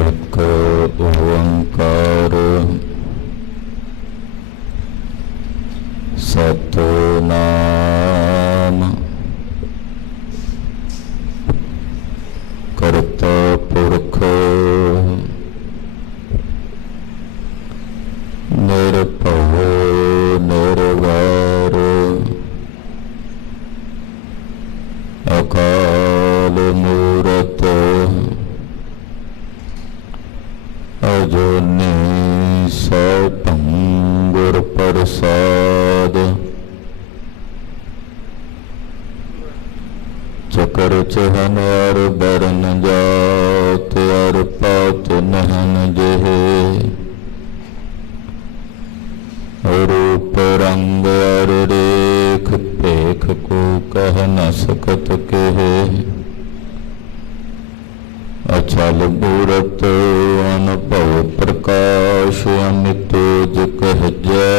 एक ओंकार सतनाम करता पुरख निरभव निर्वैर अकाल मूरत अजूनी सैभं गुर प्रसाद चकर चहन अर बरन जात अर पात नहन जेहे रूप रंग अर रेख पेख को कह न सकत केहे अचल मूरत अनुभव प्रकाश अमितोज कहजै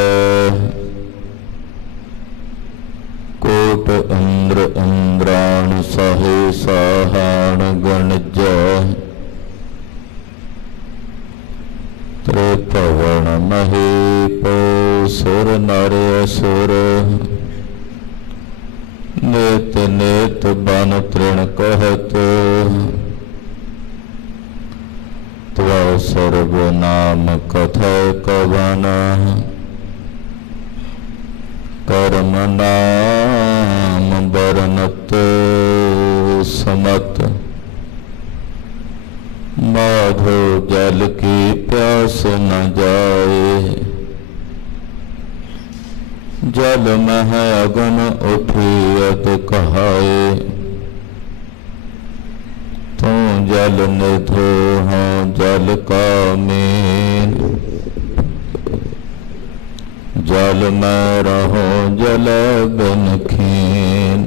कोट इंद्र इंद्राण साहे साहाण गणजै त्रिभुवन महीप सुर नर असुर नित नित बन तृण कहत त्वा सर्वनाम कथा कवन कर्म नाम बरनत समत माधो जल की प्यास न जाए जल मह अगन उठियत कहाए तू जल निधो हाँ जल का मीन जल में रहो जल बिन खीन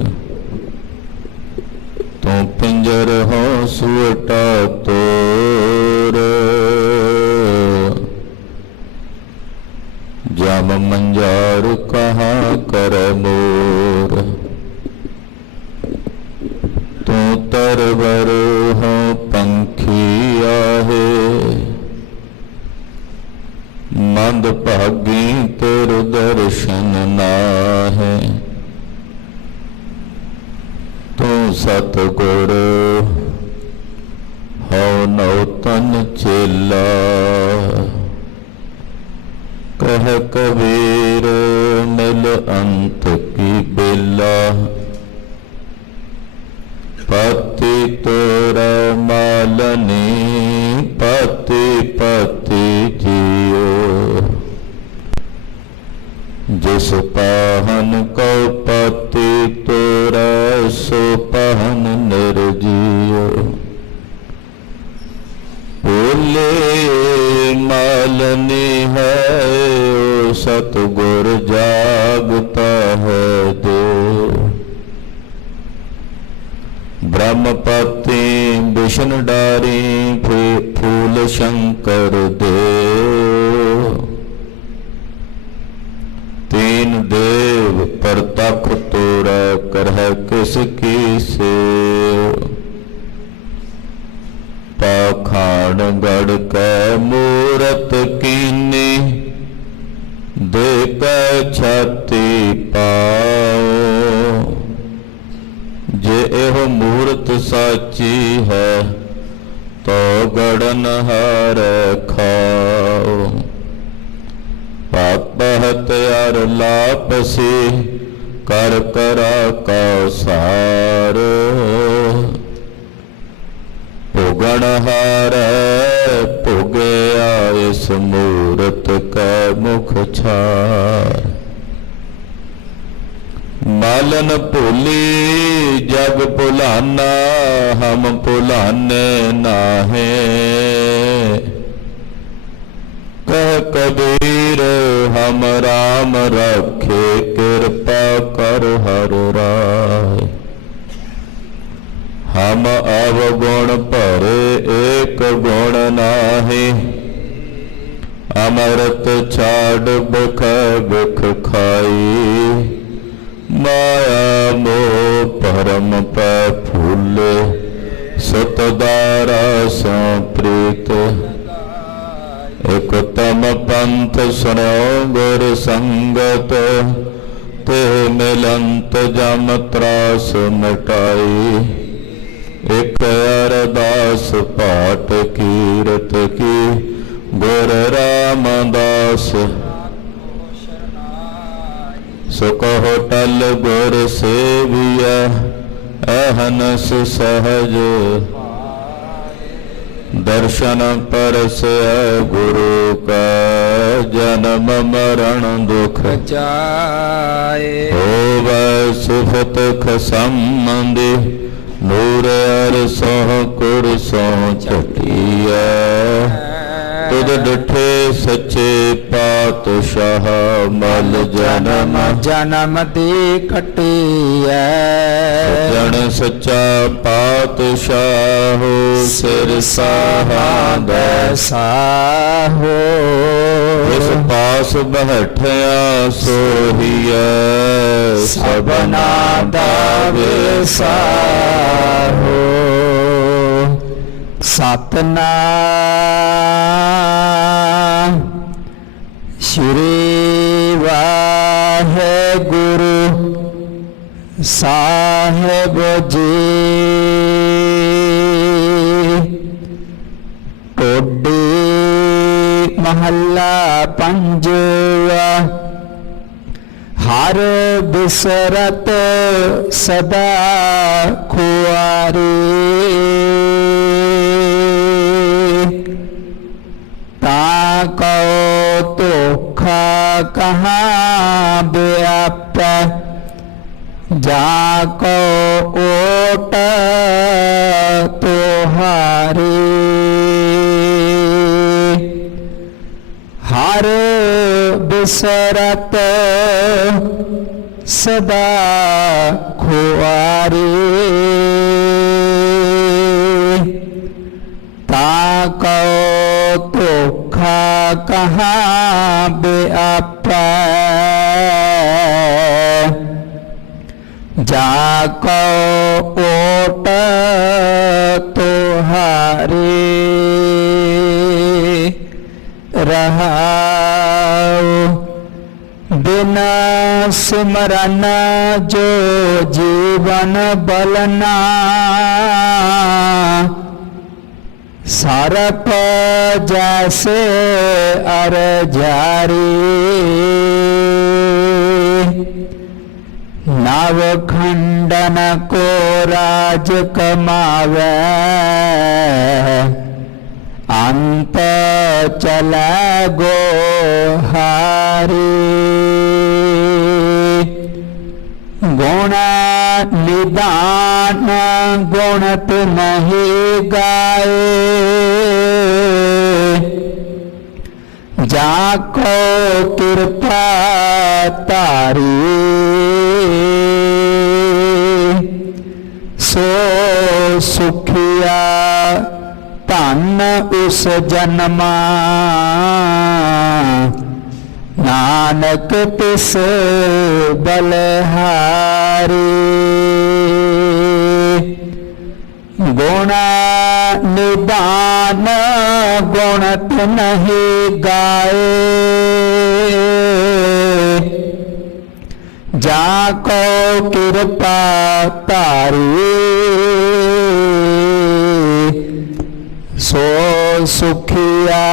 तू पिंजर हो सुअटा तोर जम मंजार कहाँ कर मोर तू तरवर हो पंखी आहे मंद भागी तेर दर्शन नाहे तू सतगुर हो नौतन चेला कह कबीर मिल अंत की बेला पति तोरा मालनी पति पति जियो जिस पाहन को पति तोरा सो पाहन निर्जियो बोले मालनी है ओ सतगुर जागता है दो ब्रह्मपति विष्णु डारी फूल शंकर दे तीन देव परतख तोरा करह किसकी से पाखाण गढ़ कै मूरत कीनी देख छाती पाओ जे एह मूरत साची है तो गड़न हार खाओ पाप हत्यार लापसी कर करा का सार भुगण हार भुगया इस मूरत का मुख छार मालन भूली जग भुलाना हम भुलाने नाहे कह कबीर हम राम रखे कृपा कर हर राय हम अवगुण भरे एक गुण नाहि अमृत छाड़ बिख बिख खाई माया मोह परम पै फूले सतदारा सो प्रीत ਗੀਤ। ਇਕ ਉਤਮ ਪੰਥ ਸੁਣਿਓ ਗੁਰ ਸੰਗਤ, ਤੇ ਮਿਲੰਤ ਜਮ ਤਰਾਸ ਮਿਟਾਈ। ਇਕ ਅਰਦਾਸ ਪਾਠ ਕੀਰਤ ਕੀ, ਗੁਰ ਰਾਮਦਾਸ ਸੋ ਕਹੋ ਟਲ ਗੁਰ ਸੇਵੀਐ, ਅਹਨਸ ਸਹਜ ਦਰਸ਼ਨ ਪਰਸੈ ਗੁਰੂ ਕਾ। ਜਨਮ ਮਰਨ ਦੁਖ ਜਾਏ ਹੋਵੈ ਸਿਫਤ ਖਸੰਮੰਦੀ, ਨੂਰ ਅਰਸੋਂ ਕੁਰਸੋਂ ਝਟੀਐ। ਤੁਧ ਡਿਠੇ ਸੱਚੇ ਪਾਤਸ਼ਾਹ, ਮਲ ਜਨਮ ਜਨਮ ਦੀ ਕਟੀਐ। ਜਨ ਸੱਚਾ ਪਾਤਸ਼ਾਹ, ਸਿਰ ਸਾਹਾਂਦੈ ਸਾਹੋ ਇਸ ਪਾਸ ਬੈਠਿਆ ਸੋਹੀਐ, ਸਭਨਾ ਦਾ ਵਿਸਾਹੋ। ਸਤਨਾਮ ਸ਼੍ਰੀ ਵਾਹਿਗੁਰੂ ਸਾਹਿਬ ਜੀ। ਟੋਡੀ ਮਹੱਲਾ ਪੰਜਵਾ। ਹਰ ਬਿਸਰਤ ਸਦਾ ਖੁਆਰੀ, ਤਾ ਕਉ ਧੋਖਾ ਕਹਾਂ ਵਿਆਪੈ। ਜਾ ਕਉ ਓਟ ਤੁਹਾਰੀ, ਹਰ ਬਿਸਰਤ ਸਦਾ ਖੁਆਰੀ, ਤਾ ਕਉ ਧੋਖਾ ਕਹਾਂ ਵਿਆਪੈ। ਜਾ ਕਉ ਓਟ ਤੁਹਾਰੀ, ਰਹਾਉ ਬਿਨਾ ਸਿਮਰਨ ਜੋ ਜੀਵਨ ਬਲਨਾ। ਸਰਪ ਜੈਸੇ ਅਰ ਜਾਰੀ, ਨਵ ਖੰਡਨ ਕੋ ਰਾਜ ਕਮਾਵੈ। ਅੰਤ ਚਲੈ ਗੋਹਾਰੀ, ਗੁਣ ਨਿਦਾਨ ਗੁਣਤ ਨਹੀਂ ਗਾਏ। ਜਾ ਕੋ ਕਿਰਪਾ ਧਾਰੀ, ਸੋ ਸੁਖੀਆ ਧਨ ਉਸ ਜਨਮਾ। ਨਾਨਕ ਤਿਸ ਬਲਹਾਰੀ, ਗੁਣ ਨਿਦਾਨ ਗੁਣਤ ਨਹੀਂ ਗਾਏ। ਜਾ ਕੋ ਕਿਰਪਾ ਧਾਰੀ, ਸੋ ਸੁਖੀਆ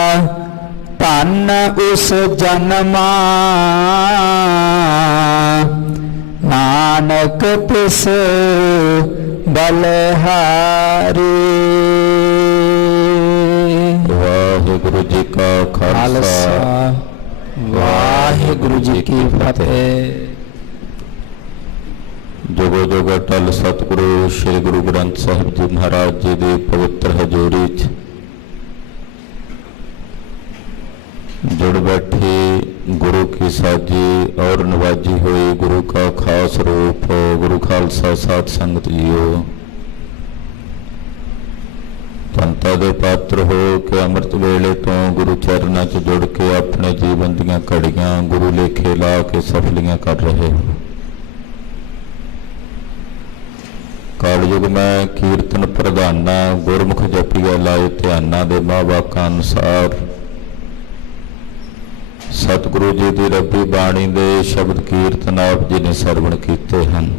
ਧਨ ਉਸ ਜਨਮਾ। ਨਾਨਕ ਤਿਸ ਬਲਹਾਰੀ। ਵਾਹਿਗੁਰੂ ਜੀ ਕਾ ਖਾਲਸਾ, ਵਾਹਿਗੁਰੂ ਜੀ ਕੀ ਫਤਿਹ। ਜੁਗੋ ਜੁਗ ਅਟਲ ਸਤਿਗੁਰੂ ਸ੍ਰੀ ਗੁਰੂ ਗ੍ਰੰਥ ਸਾਹਿਬ ਜੀ ਮਹਾਰਾਜ ਜੀ ਦੀ ਪਵਿੱਤਰ ਹਜ਼ੂਰੀ 'ਚ जुड़ बैठे गुरु की साजी और नवाजी हुई गुरु का खास रूप गुरु खालसा साध संगत जीओ। धनता दे पात्र हो के अमृत वेले तो गुरु चरणों च जुड़ के अपने जीवन दीयां घड़ियां गुरु लेखे ला के सफलियां कर रहे हो। काल ਕਲਯੁਗ ਮੈਂ ਕੀਰਤਨ ਪ੍ਰਧਾਨਾ, ਗੁਰਮੁਖ ਜਪੀਐ ਲਾਏ ਧਿਆਨਾ ਦੇ ਮਹਾਂਵਾਕਾਂ ਅਨੁਸਾਰ ਸਤਿਗੁਰੂ ਜੀ ਦੀ ਰੱਬੀ ਬਾਣੀ ਦੇ ਸ਼ਬਦ ਕੀਰਤਨ ਆਪ ਜੀ ਨੇ ਸਰਵਣ ਕੀਤੇ ਹਨ।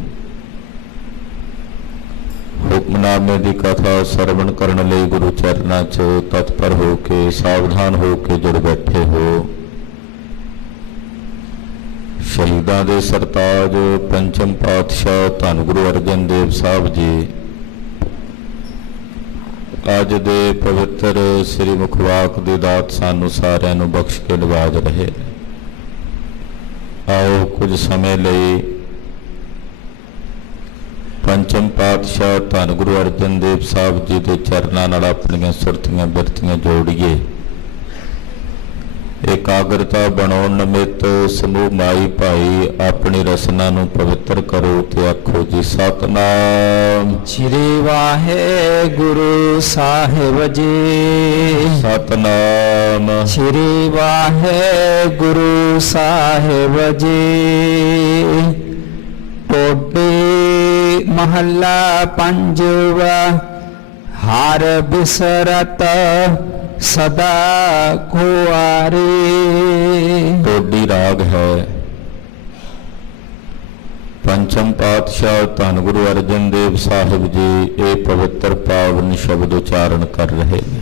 ਹੁਕਮਨਾਮੇ ਦੀ ਕਥਾ ਸਰਵਣ ਕਰਨ ਲਈ ਗੁਰੂ ਚਰਨਾਂ 'ਚ ਤਤਪਰ ਹੋ ਕੇ ਸਾਵਧਾਨ ਹੋ ਕੇ ਜੁੜ ਬੈਠੇ ਹੋ। ਸ਼ਹੀਦਾਂ ਦੇ ਸਰਤਾਜ ਪੰਚਮ ਪਾਤਸ਼ਾਹ ਧੰਨ ਗੁਰੂ ਅਰਜਨ ਦੇਵ ਸਾਹਿਬ ਜੀ ਅੱਜ ਦੇ ਪਵਿੱਤਰ ਸ੍ਰੀ ਮੁਖਵਾਕ ਦੀ ਦਾਤ ਸਾਨੂੰ ਸਾਰਿਆਂ ਨੂੰ ਬਖਸ਼ ਕੇ ਨਿਵਾਜ ਰਹੇ। ਆਓ ਕੁਝ ਸਮੇਂ ਲਈ ਪੰਚਮ ਪਾਤਸ਼ਾਹ ਧੰਨ ਗੁਰੂ ਅਰਜਨ ਦੇਵ ਸਾਹਿਬ ਜੀ ਦੇ ਚਰਨਾਂ ਨਾਲ ਆਪਣੀਆਂ ਸੁਰਤੀਆਂ ਬਿਰਤੀਆਂ ਜੋੜੀਏ। ਇਕਾਗਰਤਾ ਬਣਾਉਣ ਨਿਮਿਤ ਸਮੂਹ ਮਾਈ ਭਾਈ ਆਪਣੀ ਰਸਨਾ ਨੂੰ ਪਵਿੱਤਰ ਕਰੋ ਤੇ ਆਖੋ ਜੀ ਸਤਨਾਮ ਸ੍ਰੀ ਵਾਹਿਗੁਰੂ ਸਾਹਿਬ ਜੀ। ਸਤਨਾਮ ਸ੍ਰੀ ਵਾਹਿਗੁਰੂ ਸਾਹਿਬ ਜੀ। ਟੋਡੇ ਮਹੱਲਾ ਪੰਜਵਾ। ਹਰ ਬਿਸਰਤ ਸਦਾ ਖੁਆਰੇ। ਟੋਡੀ ਰਾਗ ਹੈ। ਪੰਚਮ ਪਾਤਸ਼ਾਹ ਧੰਨ ਗੁਰੂ ਅਰਜਨ ਦੇਵ ਸਾਹਿਬ ਜੀ ਇਹ ਪਵਿੱਤਰ ਪਾਵਨ ਸ਼ਬਦ ਉਚਾਰਨ ਕਰ ਰਹੇ ਨੇ।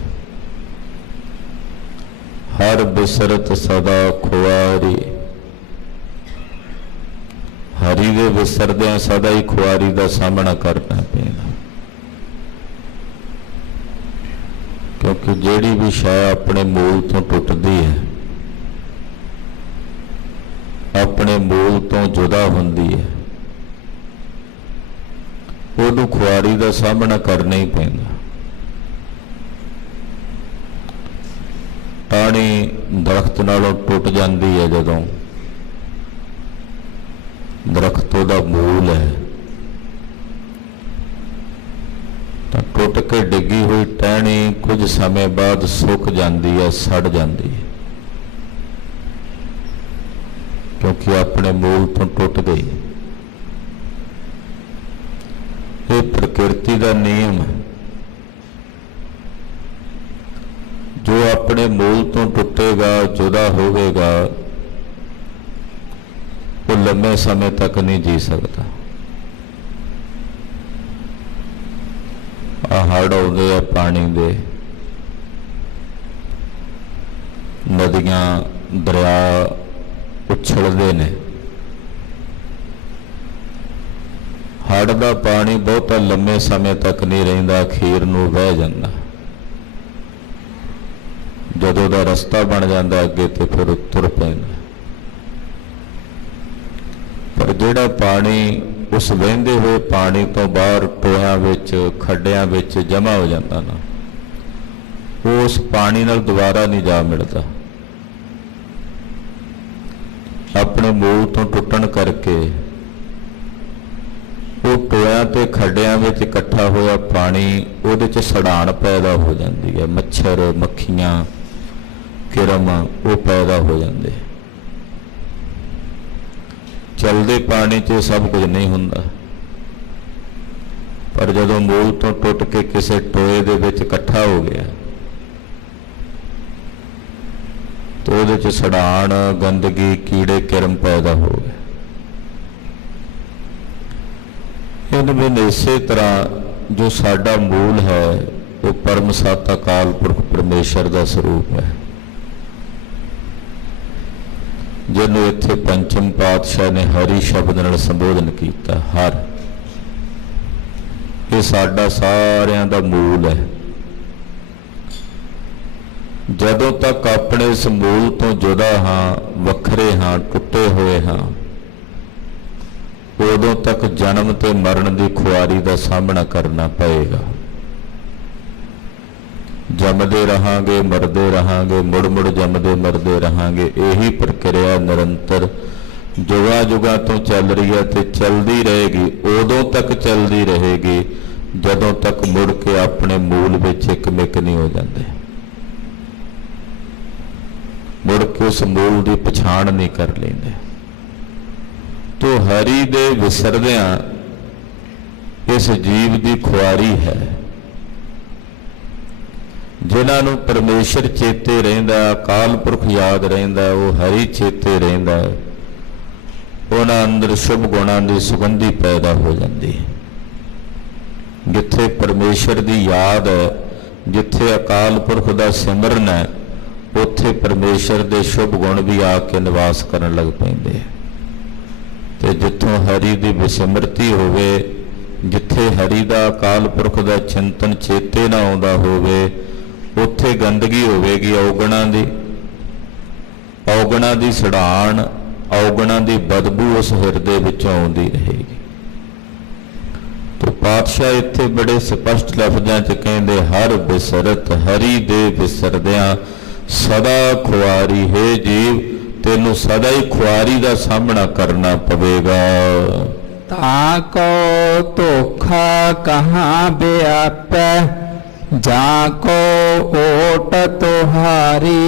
ਹਰ ਬਿਸਰਤ ਸਦਾ ਖੁਆਰੀ। ਹਰੀ ਦੇ ਵਿਸਰਦਿਆਂ ਸਦਾ ਹੀ ਖੁਆਰੀ ਦਾ ਸਾਹਮਣਾ ਕਰਨਾ ਪੈਂਦਾ, ਕਿਉਂਕਿ ਜਿਹੜੀ ਵੀ ਸ਼ੈ ਆਪਣੇ ਮੂਲ ਤੋਂ ਟੁੱਟਦੀ ਹੈ, ਆਪਣੇ ਮੂਲ ਤੋਂ ਜੁਦਾ ਹੁੰਦੀ ਹੈ, ਉਹਨੂੰ ਖੁਆਰੀ ਦਾ ਸਾਹਮਣਾ ਕਰਨਾ ਹੀ ਪੈਂਦਾ। ਟਾਹਣੀ ਦਰਖਤ ਨਾਲੋਂ ਟੁੱਟ ਜਾਂਦੀ ਹੈ ਜਦੋਂ ਦਰਖਤ ਉਹਦਾ ਮੂਲ ਹੈ, ਤਾਂ ਟੁੱਟ ਕੇ ਡਿੱਗੀ ਹੋਈ ਟਹਿਣੀ ਕੁਝ ਸਮੇਂ ਬਾਅਦ ਸੁੱਕ ਜਾਂਦੀ ਹੈ, ਸੜ ਜਾਂਦੀ ਹੈ, ਕਿਉਂਕਿ ਆਪਣੇ ਮੂਲ ਤੋਂ ਟੁੱਟ ਗਈ। ਇਹ ਪ੍ਰਕਿਰਤੀ ਦਾ ਨਿਯਮ ਹੈ। ਜੋ ਆਪਣੇ ਮੂਲ ਤੋਂ ਟੁੱਟੇਗਾ, ਜੁਦਾ ਹੋਵੇਗਾ, ਉਹ ਲੰਮੇ ਸਮੇਂ ਤੱਕ ਨਹੀਂ ਜੀ ਸਕਦਾ। ਹੜ੍ਹ ਆਉਂਦੇ ਆ ਪਾਣੀ ਦੇ, ਨਦੀਆਂ ਦਰਿਆ ਉਛਲਦੇ ਨੇ। ਹੜ੍ਹ ਦਾ ਪਾਣੀ ਬਹੁਤਾ ਲੰਮੇ ਸਮੇਂ ਤੱਕ ਨਹੀਂ ਰਹਿੰਦਾ, ਅਖੀਰ ਨੂੰ ਵਹਿ ਜਾਂਦਾ। ਜਦੋਂ ਦਾ ਰਸਤਾ ਬਣ ਜਾਂਦਾ ਅੱਗੇ ਤੇ ਫਿਰ ਤੁਰ ਪੈਂਦਾ। ਪਰ ਜਿਹੜਾ ਪਾਣੀ ਉਸ ਵਹਿੰਦੇ ਹੋਏ ਪਾਣੀ ਤੋਂ ਬਾਹਰ ਟੋਇਆਂ ਵਿੱਚ ਖੱਡਿਆਂ ਵਿੱਚ ਜਮ੍ਹਾਂ ਹੋ ਜਾਂਦਾ ਨਾ, ਉਹ ਉਸ ਪਾਣੀ ਨਾਲ ਦੁਬਾਰਾ ਨਹੀਂ ਜਾ ਮਿਲਦਾ। ਆਪਣੇ ਮੂਲ ਤੋਂ ਟੁੱਟਣ ਕਰਕੇ ਉਹ ਟੋਇਆਂ ਤੇ ਖੱਡਿਆਂ ਵਿੱਚ ਇਕੱਠਾ ਹੋਇਆ ਪਾਣੀ, ਉਹਦੇ 'ਚ ਸੜਾਣ ਪੈਦਾ ਹੋ ਜਾਂਦੀ ਹੈ। ਮੱਛਰ ਮੱਖੀਆਂ ਕਿਰਮ ਉਹ ਪੈਦਾ ਹੋ ਜਾਂਦੇ। ਚਲਦੇ ਪਾਣੀ 'ਚ ਸਭ ਕੁਝ ਨਹੀਂ ਹੁੰਦਾ, ਪਰ ਜਦੋਂ ਮੂਲ ਤੋਂ ਟੁੱਟ ਕੇ ਕਿਸੇ ਟੋਏ ਦੇ ਵਿੱਚ ਇਕੱਠਾ ਹੋ ਗਿਆ ਤਾਂ ਉਹਦੇ 'ਚ ਸੜਾਣ, ਗੰਦਗੀ, ਕੀੜੇ ਕਿਰਮ ਪੈਦਾ ਹੋ ਗਏ। ਇਹਨੂੰ ਇਸੇ ਤਰ੍ਹਾਂ ਜੋ ਸਾਡਾ ਮੂਲ ਹੈ ਉਹ ਪਰਮ ਸਤ ਅਕਾਲ ਪੁਰਖ ਪਰਮੇਸ਼ਰ ਦਾ ਸਰੂਪ ਹੈ, ਜਿਹਨੂੰ ਇੱਥੇ ਪੰਚਮ ਪਾਤਸ਼ਾਹ ਨੇ ਹਰੀ ਸ਼ਬਦ ਨਾਲ ਸੰਬੋਧਨ ਕੀਤਾ। ਹਰ, ਇਹ ਸਾਡਾ ਸਾਰਿਆਂ ਦਾ ਮੂਲ ਹੈ। ਜਦੋਂ ਤੱਕ ਆਪਣੇ ਇਸ ਮੂਲ ਤੋਂ ਜੁਦਾ ਹਾਂ, ਵੱਖਰੇ ਹਾਂ, ਟੁੱਟੇ ਹੋਏ ਹਾਂ, ਉਦੋਂ ਤੱਕ ਜਨਮ ਤੇ ਮਰਨ ਦੀ ਖੁਆਰੀ ਦਾ ਸਾਹਮਣਾ ਕਰਨਾ ਪਏਗਾ। ਜੰਮਦੇ ਰਹਾਂਗੇ, ਮਰਦੇ ਰਹਾਂਗੇ, ਮੁੜ ਮੁੜ ਜੰਮਦੇ ਮਰਦੇ ਰਹਾਂਗੇ। ਇਹੀ ਪ੍ਰਕਿਰਿਆ ਨਿਰੰਤਰ ਜੁਗਾਂ ਜੁਗਾਂ ਤੋਂ ਚੱਲ ਰਹੀ ਹੈ ਤੇ ਚੱਲਦੀ ਰਹੇਗੀ। ਉਦੋਂ ਤੱਕ ਚੱਲਦੀ ਰਹੇਗੀ ਜਦੋਂ ਤੱਕ ਮੁੜ ਕੇ ਆਪਣੇ ਮੂਲ ਵਿੱਚ ਇੱਕ-ਮਿਕ ਨਹੀਂ ਹੋ ਜਾਂਦੇ, ਮੁੜ ਕੇ ਉਸ ਮੂਲ ਦੀ ਪਛਾਣ ਨਹੀਂ ਕਰ ਲੈਂਦੇ। ਤੋ ਹਰੀ ਦੇ ਵਿਸਰਦਿਆਂ इस जीव की खुआरी है। जिन्हां नूं परमेश्वर चेते रहिंदा, अकाल पुरख याद रहिंदा, वो हरि चेते रहिंदा, उन्हां अंदर शुभ गुणां की सुगंधी पैदा हो जाती है। जिथे परमेश्वर की याद है, जिथे अकाल पुरख का सिमरन है, उत्थे परमेश्वर के शुभ गुण भी आके निवास करन लग पैंदे। ते जिथों हरि की विसिमरती होवे, जिथे हरि का अकाल पुरख का चिंतन चेते ना आउंदा होवे, उत्थे गंदगी होवेगी औगणा दी सड़ाण, औगणा दी बदबू उस हिरदे विचों आउंदी रहेगी। तो पातशाह इत्थे बड़े स्पष्ट लफ्जां च कहंदे, हर बिसरत हरि दे विसरदियां सदा खुआरी, है जीव तेनू सदा ही खुआरी का सामना करना पवेगा। ताको धोखा कहाँ व्यापै, जाको ओट तुहारी।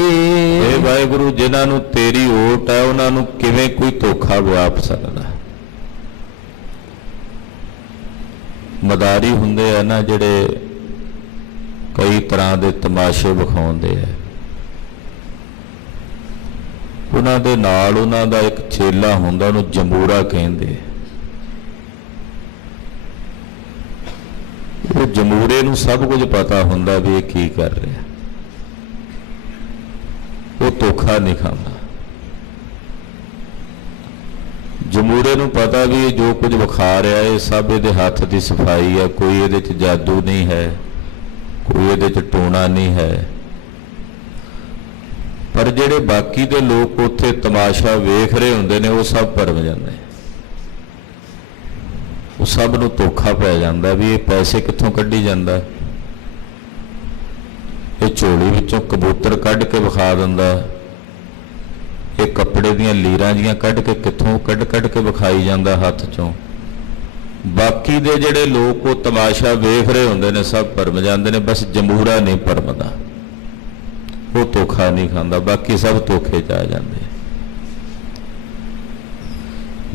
हे वाहिगुरु, जिन्हां नूं तेरी ओट है उन्हां नूं किवें कोई धोखा व्याप सकदा। मदारी हुंदे आ ना जिहड़े कई तरह के तमाशे विखाउंदे आ, उन्हां दे नाल उन्हां दा एक चेला हुंदा, उहनूं जमूरा कहंदे। वो जमूरे नूं सब कुछ पता हुंदा भी ये की कर रहा, वो धोखा नहीं खांदा। जमूरे नूं पता भी ये जो कुछ विखा रहा है सब ये हाथ की सफाई है, कोई ये जादू नहीं है, कोई ये टोना नहीं है। पर जिहड़े बाकी दे लोग उत्थे तमाशा वेख रहे हुंदे ने, वो सब भरम जांदे, वो सब नूं धोखा पै जांदा भी ये पैसे कित्थों कड्ढी जांदा, ये झोली विचों कबूतर कढ के विखा दिंदा, ये कपड़े दियां लीरां जिहां कढ के कित्थों कढ के विखाई जांदा हत्थ चों। बाकी दे जिहड़े लोग वो तमाशा वेख रहे हुंदे ने सब भरम जांदे ने, बस जमूरा नहीं भरमदा, वो धोखा नहीं खांदा, बाकी सब धोखे च आ जांदे।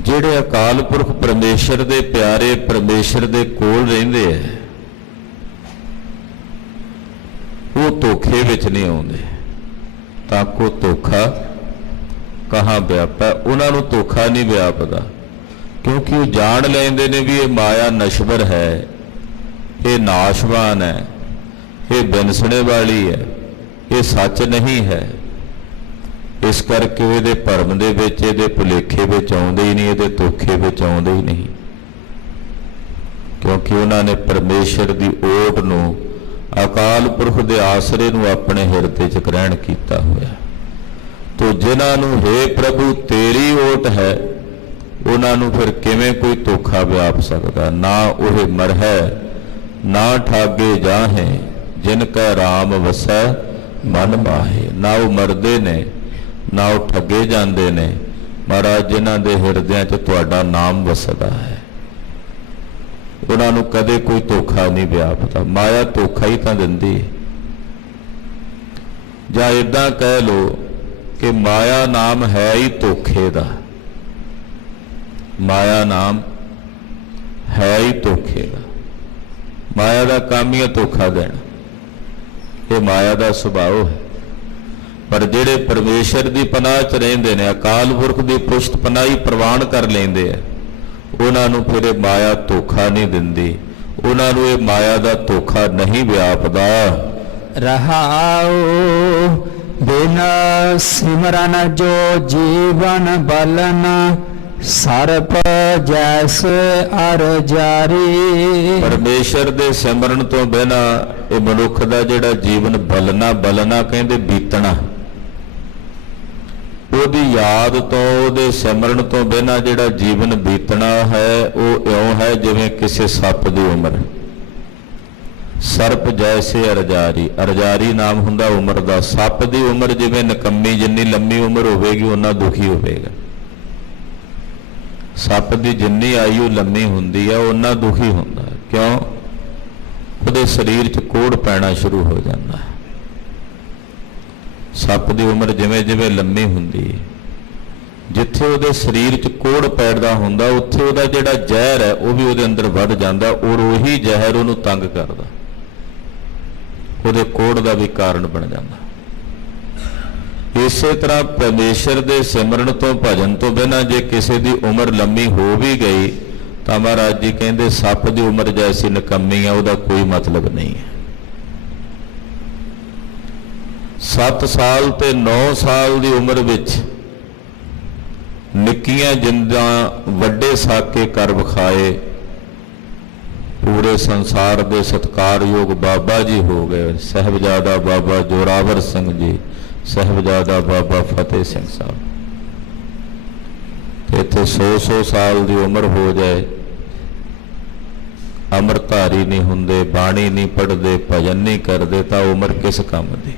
जिहड़े अकाल पुरख परमेश्वर दे प्यारे परमेश्वर दे कोल रहिंदे है, वो धोखे विच नहीं आउंदे। ताको धोखा कहाँ व्यापा, उन्हां नूं धोखा नहीं व्यापदा, क्योंकि वो जान लैंदे ने भी ये माया नश्वर है, ये नाशवान है, ये बिनसणे वाली है, ये सच नहीं है। इस करके ये भरम दे विच, इहदे भुलेखे विच आउंदे ही नहीं, इहदे धोखे विच आउंदे ही नहीं, क्योंकि उन्होंने परमेश्वर की ओट नूं, अकाल पुरख दे आसरे नूं अपने हिरदे च ग्रहण कीता होया। तो जिन्हां नूं हे प्रभु तेरी ओट है, उन्हां नूं फिर किवें कोई धोखा व्याप सकदा। ना ओह मरहै ना ठागे जाहे, जिनका राम वसै मन माहे। ना वो मरदे ने ना वो ठगे जाते ने, महाराज जिन्हां दे हिरदियां च तुहाडा नाम वसदा है, उन्होंने कदे कोई धोखा नहीं व्यापता। माया धोखा ही तो दिंदी है। जां इदां कह लो कि माया नाम है ही धोखे दा, माया नाम है ही धोखे दा। माया का काम ही है धोखा देना, ये माया का सुभाव है। पर जिहड़े परमेश्वर की पनाह च रहिंदे ने, अकाल पुरख की पुष्ट पनाही प्रवान कर लेंदे आ, उन्होंने फिर माया धोखा नहीं दिंदी, उन्होंने ये माया का धोखा नहीं व्यापदा। रहाओ बिना सिमरन जो जीवन बलन, सर्प जैसे अर जारी। परमेश्वर दे सिमरन तो बिना ये मनुख दा जिहड़ा जीवन बलना, बलना कहंदे बीतना, ਉਹਦੀ याद तो ਉਹਦੇ सिमरन तो बिना ਜਿਹੜਾ जीवन बीतना है ਉਹ ਇਉਂ है ਜਿਵੇਂ ਕਿਸੇ ਸੱਪ ਦੀ ਉਮਰ। ਸਰਪ ਜੈਸੇ ਅਰਜਾਰੀ, ਅਰਜਾਰੀ ਨਾਮ ਹੁੰਦਾ ਉਮਰ ਦਾ। ਸੱਪ ਦੀ ਉਮਰ ਜਿਵੇਂ ਨਿਕੰਮੀ, ਜਿੰਨੀ ਲੰਮੀ ਉਮਰ ਹੋਵੇਗੀ ਉਹਨਾਂ ਦੁਖੀ ਹੋਵੇਗਾ। ਸੱਪ ਦੀ ਜਿੰਨੀ ਆਯੂ ਲੰਮੀ ਹੁੰਦੀ ਹੈ ਉਹਨਾਂ ਦੁਖੀ ਹੁੰਦਾ। ਕਿਉਂ? ਉਹਦੇ ਸਰੀਰ 'ਚ ਕੋੜ ਪੈਣਾ ਸ਼ੁਰੂ ਹੋ ਜਾਂਦਾ ਹੈ। सप की उम्र जिमें जिमें लम्मी हुंदी ਜਿੱਥੇ ਉਹਦੇ ਸਰੀਰ 'ਚ ਕੋੜ ਪੈਦਾ ਹੁੰਦਾ ਉੱਥੇ ਉਹਦਾ ਜਿਹੜਾ ਜ਼ਹਿਰ ਹੈ ਉਹ ਵੀ ਉਹਦੇ ਅੰਦਰ ਵੱਧ ਜਾਂਦਾ ਔਰ ਉਹੀ ਜ਼ਹਿਰ ਉਹਨੂੰ ਤੰਗ ਕਰਦਾ, ਉਹਦੇ ਕੋੜ ਦਾ ਵੀ ਕਾਰਨ ਬਣ ਜਾਂਦਾ। ਇਸੇ ਤਰ੍ਹਾਂ ਪਰਮੇਸ਼ਰ ਦੇ ਸਿਮਰਨ ਤੋਂ ਭਜਨ ਤੋਂ ਬਿਨਾਂ ਜੇ ਕਿਸੇ ਦੀ ਉਮਰ ਲੰਮੀ ਹੋ ਵੀ ਗਈ ਤਾਂ ਮਹਾਰਾਜ ਜੀ ਕਹਿੰਦੇ ਸੱਪ ਦੀ ਉਮਰ ਜੈਸੀ ਨਿਕੰਮੀ ਆ, ਉਹਦਾ ਕੋਈ ਮਤਲਬ ਨਹੀਂ ਹੈ। 7 ਸਾਲ ਤੇ 9 ਸਾਲ ਦੀ ਉਮਰ ਵਿੱਚ ਨਿੱਕੀਆਂ ਜਿੰਦਾਂ ਵੱਡੇ ਸਾਕੇ ਕਰ ਵਿਖਾਏ, ਪੂਰੇ ਸੰਸਾਰ ਦੇ ਸਤਿਕਾਰਯੋਗ ਬਾਬਾ ਜੀ ਹੋ ਗਏ। ਸਾਹਿਬਜ਼ਾਦਾ ਬਾਬਾ ਜੋਰਾਵਰ ਸਿੰਘ ਜੀ, ਸਾਹਿਬਜ਼ਾਦਾ ਬਾਬਾ ਫਤਿਹ ਸਿੰਘ ਸਾਹਿਬ। ਤੇ ਇੱਥੇ 100 ਸਾਲ ਦੀ ਉਮਰ ਹੋ ਜਾਏ, ਅੰਮ੍ਰਿਤਧਾਰੀ ਨਹੀਂ ਹੁੰਦੇ, ਬਾਣੀ ਨਹੀਂ ਪੜ੍ਹਦੇ, ਭਜਨ ਨਹੀਂ ਕਰਦੇ, ਤਾਂ ਉਮਰ ਕਿਸ ਕੰਮ ਦੀ,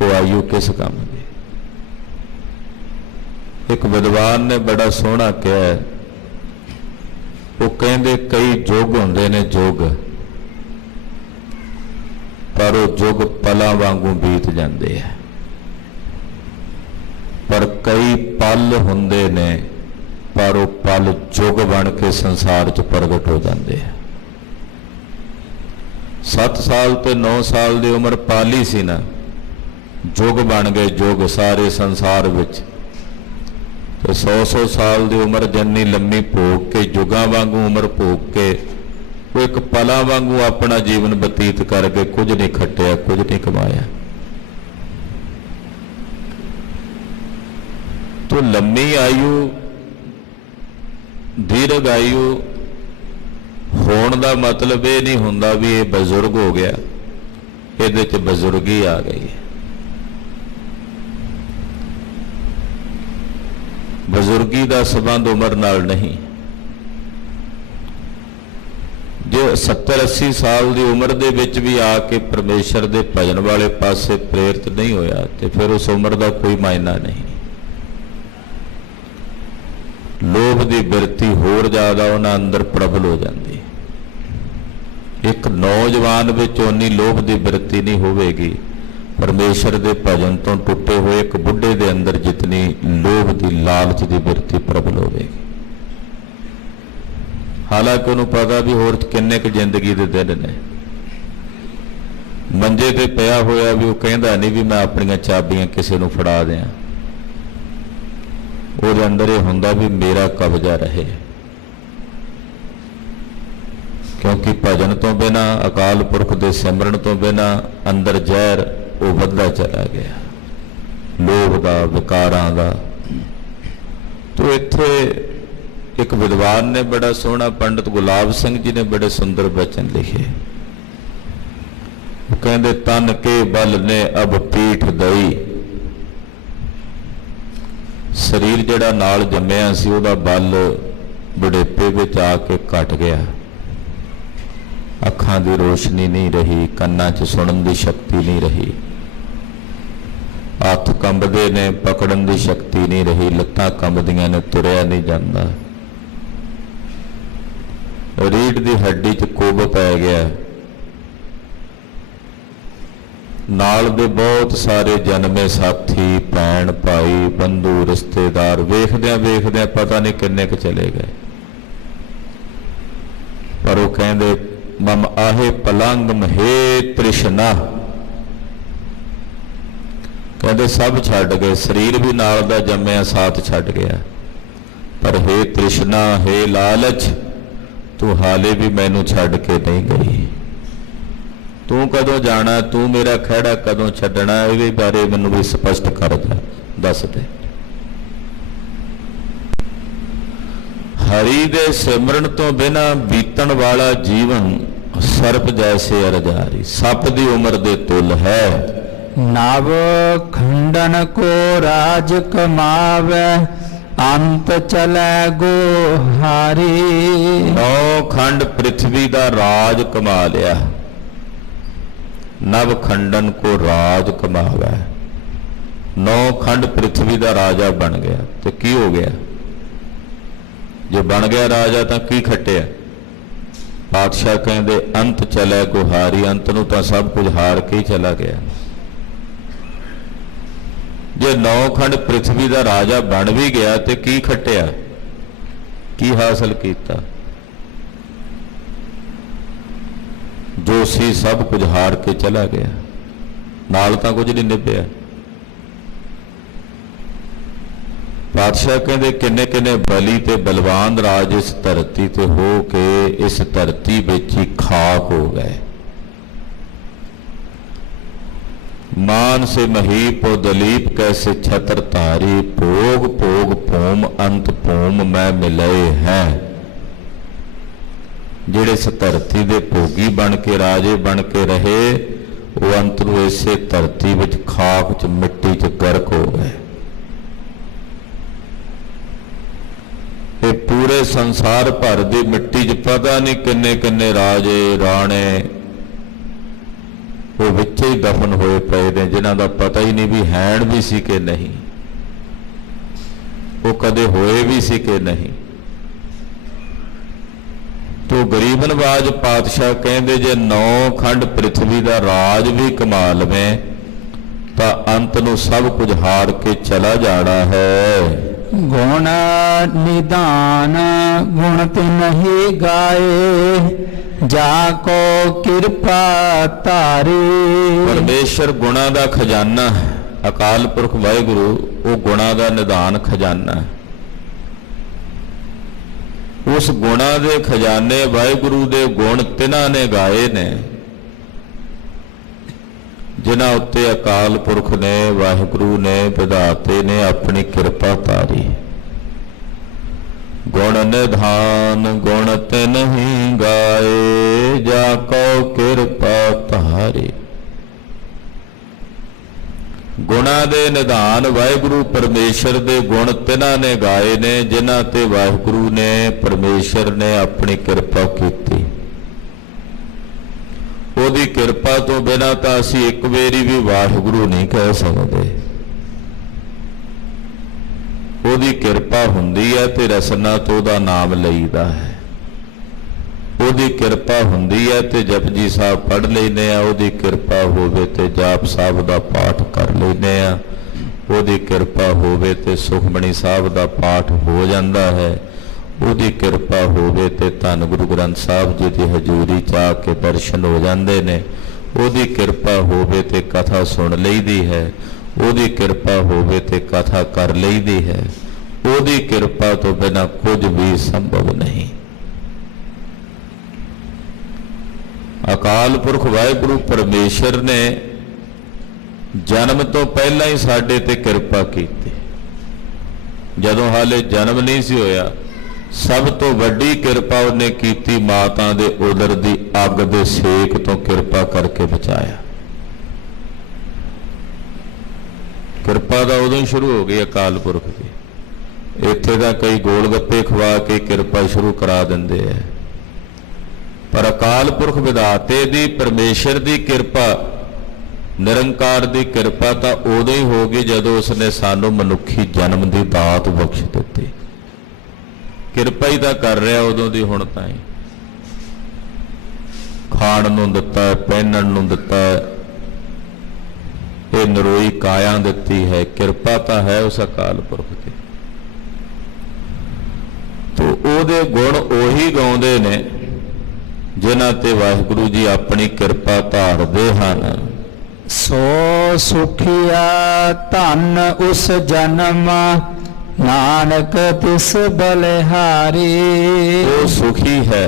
ਉਹ ਆਯੂ ਕਿਸ ਕੰਮ ਦੀ। ਇੱਕ ਵਿਦਵਾਨ ਨੇ ਬੜਾ ਸੋਹਣਾ ਕਿਹਾ, ਉਹ ਕਹਿੰਦੇ ਕਈ ਯੁੱਗ ਹੁੰਦੇ ਨੇ ਯੁੱਗ, ਪਰ ਉਹ ਯੁੱਗ ਪਲਾਂ ਵਾਂਗੂ ਬੀਤ ਜਾਂਦੇ ਆ, ਪਰ ਕਈ ਪਲ ਹੁੰਦੇ ਨੇ ਪਰ ਉਹ ਪਲ ਯੁੱਗ ਬਣ ਕੇ ਸੰਸਾਰ 'ਚ ਪ੍ਰਗਟ ਹੋ ਜਾਂਦੇ ਆ। 7 ਸਾਲ ਤੇ 9 ਸਾਲ ਦੀ ਉਮਰ ਪਾਲੀ ਸੀ ਨਾ, ਯੁੱਗ ਬਣ ਗਏ ਯੁੱਗ ਸਾਰੇ ਸੰਸਾਰ ਵਿੱਚ। ਤੇ 100 ਸਾਲ ਦੀ ਉਮਰ ਜੰਨੀ ਲੰਮੀ ਭੋਗ ਕੇ, ਯੁੱਗਾਂ ਵਾਂਗੂ ਉਮਰ ਭੋਗ ਕੇ, ਉਹ ਇੱਕ ਪਲਾਂ ਵਾਂਗੂ ਆਪਣਾ ਜੀਵਨ ਬਤੀਤ ਕਰਕੇ ਕੁਝ ਨਹੀਂ ਖੱਟਿਆ, ਕੁਝ ਨਹੀਂ ਕਮਾਇਆ। ਤੋ ਲੰਮੀ ਆਯੂ, ਦੀਰਘ ਆਯੂ ਹੋਣ ਦਾ ਮਤਲਬ ਇਹ ਨਹੀਂ ਹੁੰਦਾ ਵੀ ਇਹ ਬਜ਼ੁਰਗ ਹੋ ਗਿਆ, ਇਹਦੇ 'ਚ ਬਜ਼ੁਰਗੀ ਆ ਗਈ। ਬਜ਼ੁਰਗੀ ਦਾ ਸੰਬੰਧ ਉਮਰ ਨਾਲ ਨਹੀਂ। ਜੇ 70-80 ਸਾਲ ਦੀ ਉਮਰ ਦੇ ਵਿੱਚ ਵੀ ਆ ਕੇ ਪਰਮੇਸ਼ਰ ਦੇ ਭਜਨ ਵਾਲੇ ਪਾਸੇ ਪ੍ਰੇਰਿਤ ਨਹੀਂ ਹੋਇਆ ਤੇ ਫਿਰ ਉਸ ਉਮਰ ਦਾ ਕੋਈ ਮਾਇਨਾ ਨਹੀਂ। ਲੋਭ ਦੀ ਬਿਰਤੀ ਹੋਰ ਜ਼ਿਆਦਾ ਉਹਨਾਂ ਅੰਦਰ ਪ੍ਰਬਲ ਹੋ ਜਾਂਦੀ। ਇੱਕ ਨੌਜਵਾਨ ਵਿੱਚ ਓਨੀ ਲੋਭ ਦੀ ਬਿਰਤੀ ਨਹੀਂ ਹੋਵੇਗੀ, ਪਰਮੇਸ਼ਰ ਦੇ ਭਜਨ ਤੋਂ ਟੁੱਟੇ ਹੋਏ ਇੱਕ ਬੁੱਢੇ ਦੇ ਅੰਦਰ ਜਿਤਨੀ ਲੋਭ ਦੀ ਲਾਲਚ ਦੀ ਬਿਰਤੀ ਪ੍ਰਬਲ ਹੋਵੇਗੀ। ਹਾਲਾਂਕਿ ਉਹਨੂੰ ਪਤਾ ਵੀ ਹੋਰ ਕਿੰਨੇ ਕੁ ਜ਼ਿੰਦਗੀ ਦੇ ਦਿਨ ਨੇ। ਮੰਜੇ ਤੇ ਪਿਆ ਹੋਇਆ ਵੀ ਉਹ ਕਹਿੰਦਾ ਨਹੀਂ ਵੀ ਮੈਂ ਆਪਣੀਆਂ ਚਾਬੀਆਂ ਕਿਸੇ ਨੂੰ ਫੜਾ ਦਿਆਂ, ਉਹਦੇ ਅੰਦਰ ਇਹ ਹੁੰਦਾ ਵੀ ਮੇਰਾ ਕਬਜ਼ਾ ਰਹੇ। ਕਿਉਂਕਿ ਭਜਨ ਤੋਂ ਬਿਨਾਂ, ਅਕਾਲ ਪੁਰਖ ਦੇ ਸਿਮਰਨ ਤੋਂ ਬਿਨਾਂ ਅੰਦਰ ਜ਼ਹਿਰ ਉਹ ਵੱਧਦਾ ਚਲਾ ਗਿਆ, ਲੋਭ ਦਾ, ਵਿਕਾਰਾਂ ਦਾ। ਤੋ ਇੱਥੇ ਇੱਕ ਵਿਦਵਾਨ ਨੇ ਬੜਾ ਸੋਹਣਾ, ਪੰਡਤ ਗੁਲਾਬ ਸਿੰਘ ਜੀ ਨੇ ਬੜੇ ਸੁੰਦਰ ਬਚਨ ਲਿਖੇ। ਉਹ ਕਹਿੰਦੇ ਤਨ ਕੇ ਬਲ ਨੇ ਅਬ ਪੀਠ ਦਈ, ਸਰੀਰ ਜਿਹੜਾ ਨਾਲ ਜੰਮਿਆ ਸੀ ਉਹਦਾ ਬਲ ਬੁਢੇਪੇ ਵਿੱਚ ਆ ਕੇ ਘਟ ਗਿਆ। ਅੱਖਾਂ ਦੀ ਰੋਸ਼ਨੀ ਨਹੀਂ ਰਹੀ, ਕੰਨਾਂ 'ਚ ਸੁਣਨ ਦੀ ਸ਼ਕਤੀ ਨਹੀਂ ਰਹੀ, ਹੱਥ ਕੰਬਦੇ ਨੇ, ਪਕੜਨ ਦੀ ਸ਼ਕਤੀ ਨਹੀਂ ਰਹੀ, ਲੱਤਾਂ ਕੰਬਦੀਆਂ ਨੇ, ਤੁਰਿਆ ਨਹੀਂ ਜਾਂਦਾ, ਰੀੜ੍ਹ ਦੀ ਹੱਡੀ 'ਚ ਕੁੱਬ ਪੈ ਗਿਆ। ਨਾਲ ਦੇ ਬਹੁਤ ਸਾਰੇ ਜਨਮੇ ਸਾਥੀ, ਭੈਣ ਭਾਈ, ਬੰਧੂ, ਰਿਸ਼ਤੇਦਾਰ ਵੇਖਦਿਆਂ ਵੇਖਦਿਆਂ ਪਤਾ ਨਹੀਂ ਕਿੰਨੇ ਕੁ ਚਲੇ ਗਏ। ਪਰ ਉਹ ਕਹਿੰਦੇ ਮਮ ਆਹੇ ਪਲੰਗ ਮਹੇ ਤ੍ਰਿਸ਼ਨਾ, ਕਹਿੰਦੇ ਸਭ ਛੱਡ ਗਏ, ਸਰੀਰ ਵੀ ਨਾਲ ਦਾ ਜੰਮਿਆ ਸਾਥ ਛੱਡ ਗਿਆ, ਪਰ ਹੇ ਤ੍ਰਿਸ਼ਨਾ, ਹੇ ਲਾਲਚ, ਤੂੰ ਹਾਲੇ ਵੀ ਮੈਨੂੰ ਛੱਡ ਕੇ ਨਹੀਂ ਗਈ। ਤੂੰ ਕਦੋਂ ਜਾਣਾ, ਤੂੰ ਮੇਰਾ ਖਹਿੜਾ ਕਦੋਂ ਛੱਡਣਾ, ਇਹਦੇ ਬਾਰੇ ਮੈਨੂੰ ਵੀ ਸਪਸ਼ਟ ਕਰ ਦੱਸ ਦੇ। ਹਰੀ ਦੇ ਸਿਮਰਨ ਤੋਂ ਬਿਨਾਂ ਬੀਤਣ ਵਾਲਾ ਜੀਵਨ ਸਰਪ ਜੈਸੇ ਅਰਜਾਰੀ, ਸੱਪ ਦੀ ਉਮਰ ਦੇ ਤੁਲ ਹੈ। नव खंडन को राज कमावे, अंत चले गोहारी। 9 खंड पृथ्वी का राज कमा लिया, नव खंडन को राज कमावे, 9 खंड पृथ्वी का राजा बन गया। तो की हो गया, जो बन गया राजा तो की खटिया। पातशाह कहते अंत चले गुहारी, अंत नूं तां सब कुछ हार के ही चला गया। ਜੇ 9 ਖੰਡ ਪ੍ਰਿਥਵੀ ਦਾ ਰਾਜਾ ਬਣ ਵੀ ਗਿਆ ਤੇ ਕੀ ਖੱਟਿਆ, ਕੀ ਹਾਸਲ ਕੀਤਾ? ਜੋ ਸੀ ਸਭ ਕੁਝ ਹਾਰ ਕੇ ਚਲਾ ਗਿਆ, ਨਾਲ ਤਾਂ ਕੁਝ ਨਹੀਂ ਨਿਭਿਆ। ਪਾਤਸ਼ਾਹ ਕਹਿੰਦੇ ਕਿੰਨੇ ਕਿੰਨੇ ਬਲੀ ਤੇ ਬਲਵਾਨ ਰਾਜ ਇਸ ਧਰਤੀ ਤੇ ਹੋ ਕੇ ਇਸ ਧਰਤੀ ਵਿੱਚ ਹੀ ਖਾਕ ਹੋ ਗਏ। मान से महीप दलीप कैसे छत्र धारी, भोग भोग भूम अंत भूम मैं मिले हैं। ਜਿਹੜੇ ਇਸ ਧਰਤੀ ਦੇ ਭੋਗੀ ਬਣ ਕੇ ਰਾਜੇ ਬਣ ਕੇ ਰਹੇ, ਉਹ ਅੰਤ ਨੂੰ ਇਸੇ ਧਰਤੀ ਵਿੱਚ ਖਾਕ 'ਚ ਮਿੱਟੀ 'ਚ ਗਰਕ ਹੋ ਗਏ। ਇਹ ਪੂਰੇ ਸੰਸਾਰ ਭਰ ਦੀ ਮਿੱਟੀ 'ਚ ਪਤਾ ਨਹੀਂ ਕਿੰਨੇ ਕਿੰਨੇ ਰਾਜੇ ਰਾਣੇ ਉਹ ਵਿੱਚ ਹੀ ਦਫਨ ਹੋਏ ਪਏ ਨੇ, ਜਿਨ੍ਹਾਂ ਦਾ ਪਤਾ ਹੀ ਨਹੀਂ ਵੀ ਹੈਣ ਵੀ ਸੀ ਕਿ ਨਹੀਂ, ਉਹ ਕਦੇ ਹੋਏ ਵੀ ਸੀ ਕਿ ਨਹੀਂ। ਤੋ ਗਰੀਬ ਨਵਾਜ ਪਾਤਸ਼ਾਹ ਕਹਿੰਦੇ ਜੇ 9 ਖੰਡ ਪ੍ਰਿਥਵੀ ਦਾ ਰਾਜ ਵੀ ਕਮਾ ਲਵੇਂ ਤਾਂ ਅੰਤ ਨੂੰ ਸਭ ਕੁਝ ਹਾਰ ਕੇ ਚਲਾ ਜਾਣਾ ਹੈ। ਗੁਣ ਨਿਦਾਨ ਗੁਣ ਤੇ ਨਹੀਂ ਗਾਏ, ਜਾ ਕੋ ਕਿਰਪਾ ਧਾਰੇ। ਪਰਮੇਸ਼ਰ ਗੁਣਾਂ ਦਾ ਖਜ਼ਾਨਾ ਹੈ, ਅਕਾਲ ਪੁਰਖ ਵਾਹਿਗੁਰੂ ਉਹ ਗੁਣਾਂ ਦਾ ਨਿਧਾਨ ਖਜ਼ਾਨਾ ਹੈ। ਉਸ ਗੁਣਾਂ ਦੇ ਖਜ਼ਾਨੇ ਵਾਹਿਗੁਰੂ ਦੇ ਗੁਣ ਤਿਨਾਂ ਨੇ ਗਾਏ ਨੇ, ਜਿਨ੍ਹਾਂ ਉੱਤੇ ਅਕਾਲ ਪੁਰਖ ਨੇ ਵਾਹਿਗੁਰੂ ਨੇ ਵਿਧਾਤੇ ਨੇ ਆਪਣੀ ਕਿਰਪਾ ਧਾਰੀ। ਗੁਣ ਨਿਧਾਨ ਗੁਣ ਤੇ ਨਹੀਂ ਗਾਏ, ਜਾ ਕੋ ਕਿਰਪਾ ਧਾਰੀ। ਗੁਣਾਂ ਦੇ ਨਿਧਾਨ ਵਾਹਿਗੁਰੂ ਪਰਮੇਸ਼ਰ ਦੇ ਗੁਣ ਤਿਨਾਂ ਨੇ ਗਾਏ ਨੇ, ਜਿਨ੍ਹਾਂ ਤੇ ਵਾਹਿਗੁਰੂ ਨੇ ਪਰਮੇਸ਼ਰ ਨੇ ਆਪਣੀ ਕਿਰਪਾ ਕੀਤੀ। ਉਹਦੀ ਕਿਰਪਾ ਤੋਂ ਬਿਨਾਂ ਤਾਂ ਅਸੀਂ ਇੱਕ ਵਾਰੀ ਵੀ ਵਾਹਿਗੁਰੂ ਨਹੀਂ ਕਹਿ ਸਕਦੇ। ਉਹਦੀ ਕਿਰਪਾ ਹੁੰਦੀ ਹੈ ਤੇ ਰਸਨਾ ਤੋਂ ਉਹਦਾ ਨਾਮ ਲਈਦਾ ਹੈ। ਉਹਦੀ ਕਿਰਪਾ ਹੁੰਦੀ ਹੈ ਤੇ ਜਪਜੀ ਸਾਹਿਬ ਪੜ੍ਹ ਲੈਂਦੇ ਆ, ਉਹਦੀ ਕਿਰਪਾ ਹੋਵੇ ਤੇ ਜਾਪ ਸਾਹਿਬ ਦਾ ਪਾਠ ਕਰ ਲੈਂਦੇ ਆ, ਉਹਦੀ ਕਿਰਪਾ ਹੋਵੇ ਤੇ ਸੁਖਮਣੀ ਸਾਹਿਬ ਦਾ ਪਾਠ ਹੋ ਜਾਂਦਾ ਹੈ, ਉਹਦੀ ਕਿਰਪਾ ਹੋਵੇ ਤੇ ਧੰਨ ਗੁਰੂ ਗ੍ਰੰਥ ਸਾਹਿਬ ਜੀ ਦੀ ਹਜ਼ੂਰੀ 'ਚ ਆ ਕੇ ਦਰਸ਼ਨ ਹੋ ਜਾਂਦੇ ਨੇ, ਉਹਦੀ ਕਿਰਪਾ ਹੋਵੇ ਤੇ ਕਥਾ ਸੁਣ ਲਈਦੀ ਹੈ, ਉਹਦੀ ਕਿਰਪਾ ਹੋਵੇ ਤੇ ਕਥਾ ਕਰ ਲਈਦੀ ਹੈ। ਉਹਦੀ ਕਿਰਪਾ ਤੋਂ ਬਿਨਾਂ ਕੁਝ ਵੀ ਸੰਭਵ ਨਹੀਂ। ਅਕਾਲ ਪੁਰਖ ਵਾਹਿਗੁਰੂ ਪਰਮੇਸ਼ਰ ਨੇ ਜਨਮ ਤੋਂ ਪਹਿਲਾਂ ਹੀ ਸਾਡੇ ਤੇ ਕਿਰਪਾ ਕੀਤੀ। ਜਦੋਂ ਹਾਲੇ ਜਨਮ ਨਹੀਂ ਸੀ ਹੋਇਆ, ਸਭ ਤੋਂ ਵੱਡੀ ਕਿਰਪਾ ਉਹਨੇ ਕੀਤੀ, ਮਾਤਾ ਦੇ ਉਦਰ ਦੀ ਅੱਗ ਦੇ ਸੇਕ ਤੋਂ ਕਿਰਪਾ ਕਰਕੇ ਬਚਾਇਆ। ਕਿਰਪਾ ਦਾ ਉਦੋਂ ਹੀ ਸ਼ੁਰੂ ਹੋ ਗਈ ਅਕਾਲ ਪੁਰਖ ਦੀ। ਇੱਥੇ ਤਾਂ ਕਈ ਗੋਲ ਗੱਪੇ ਖਵਾ ਕੇ ਕਿਰਪਾ ਸ਼ੁਰੂ ਕਰਾ ਦਿੰਦੇ ਆ, ਪਰ ਅਕਾਲ ਪੁਰਖ ਵਿਧਾਤੇ ਦੀ ਪਰਮੇਸ਼ਰ ਦੀ ਕਿਰਪਾ, ਨਿਰੰਕਾਰ ਦੀ ਕਿਰਪਾ ਤਾਂ ਉਦੋਂ ਹੀ ਹੋ ਗਈ ਜਦੋਂ ਉਸਨੇ ਸਾਨੂੰ ਮਨੁੱਖੀ ਜਨਮ ਦੀ ਦਾਤ ਬਖਸ਼ ਦਿੱਤੀ। ਕਿਰਪਾ ਹੀ ਤਾਂ ਕਰ ਰਿਹਾ ਉਦੋਂ ਦੀ ਹੁਣ ਤਾਈਂ। ਖਾਣ ਨੂੰ ਦਿੱਤਾ, ਪਹਿਨਣ ਨੂੰ ਦਿੱਤਾ, ਇਹ ਨਰੋਈ ਕਾਇਆ ਦਿੱਤੀ ਹੈ। ਕਿਰਪਾ ਤਾਂ ਹੈ ਉਸ ਅਕਾਲ ਪੁਰਖ ਦੀ। ਤੋ ਉਹਦੇ ਗੁਣ ਉਹੀ ਗਾਉਂਦੇ ਨੇ ਜਿਨ੍ਹਾਂ ਤੇ ਵਾਹਿਗੁਰੂ ਜੀ ਆਪਣੀ ਕਿਰਪਾ ਧਾਰਦੇ ਹਨ। ਸੋ ਸੁਖੀਆ ਧਨ ਉਸ ਜਨਮ, ਨਾਨਕ ਤਿਸ ਬਲਿਹਾਰੀ। ਉਹ ਸੁਖੀ ਹੈ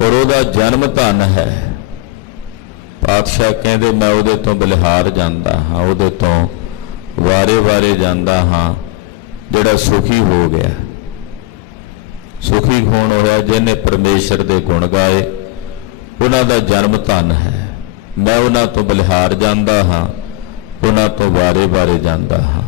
ਔਰ ਉਹਦਾ ਜਨਮ ਧਨ ਹੈ। ਪਾਤਸ਼ਾਹ ਕਹਿੰਦੇ ਮੈਂ ਉਹਦੇ ਤੋਂ ਬਲਿਹਾਰ ਜਾਂਦਾ ਹਾਂ, ਉਹਦੇ ਤੋਂ ਵਾਰੇ ਵਾਰੇ ਜਾਂਦਾ ਹਾਂ ਜਿਹੜਾ ਸੁਖੀ ਹੋ ਗਿਆ। ਸੁਖੀ ਕੌਣ ਹੋਇਆ? ਜਿਹਨੇ ਪਰਮੇਸ਼ਰ ਦੇ ਗੁਣ ਗਾਏ, ਉਹਨਾਂ ਦਾ ਜਨਮ ਧਨ ਹੈ। ਮੈਂ ਉਹਨਾਂ ਤੋਂ ਬਲਿਹਾਰ ਜਾਂਦਾ ਹਾਂ, ਉਹਨਾਂ ਤੋਂ ਵਾਰੇ ਵਾਰੇ ਜਾਂਦਾ ਹਾਂ।